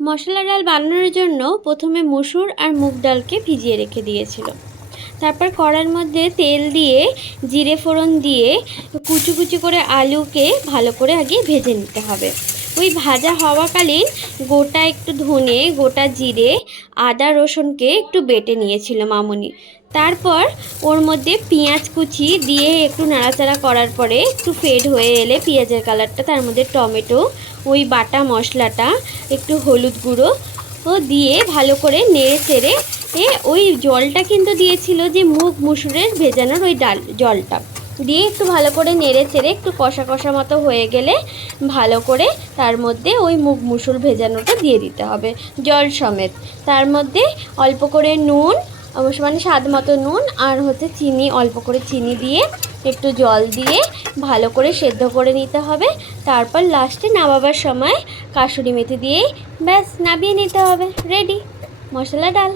মশলা ডাল বানানোর জন্য প্রথমে মসুর আর মুগ ডালকে ভিজিয়ে রেখে দিয়েছিল। তারপর কড়ার মধ্যে তেল দিয়ে জিরে ফোড়ন দিয়ে কুচি কুচি করে আলুকে ভালো করে আগে ভেজে নিতে হবে। ওই ভাজা হওয়াকালীন গোটা একটু ধনে, গোটা জিরে, আদা রসুনকে একটু বেটে নিয়েছিল মামুনি। তারপর ওর মধ্যে পেঁয়াজ কুচি দিয়ে একটু নাড়াচাড়া করার পরে একটু ফেড হয়ে এলে পেঁয়াজের কালারটা, তার মধ্যে টমেটো, ওই বাটা মশলাটা, একটু হলুদ গুঁড়ো ও দিয়ে ভালো করে নেড়ে চেড়ে ওই জলটা কিন্তু দিয়েছিল যে মুগ মুসুরের ভেজানোর ওই ডাল জলটা দিয়ে একটু ভালো করে নেড়ে চেড়ে একটু কষা কষা মতো হয়ে গেলে ভালো করে তার মধ্যে ওই মুগ মুসুর ভেজানোটা দিয়ে দিতে হবে জল সমেত। তার মধ্যে অল্প করে নুন, অবশ্য মানে স্বাদ মতো নুন আর চিনি, অল্প করে চিনি দিয়ে একটু জল দিয়ে ভালো করে সেদ্ধ করে নিতে হবে। তারপর লাস্টে নামাবার সময় কাসুরি মেথি দিয়ে ব্যাস নামিয়ে নিতে হবে। রেডি মশলা ডাল।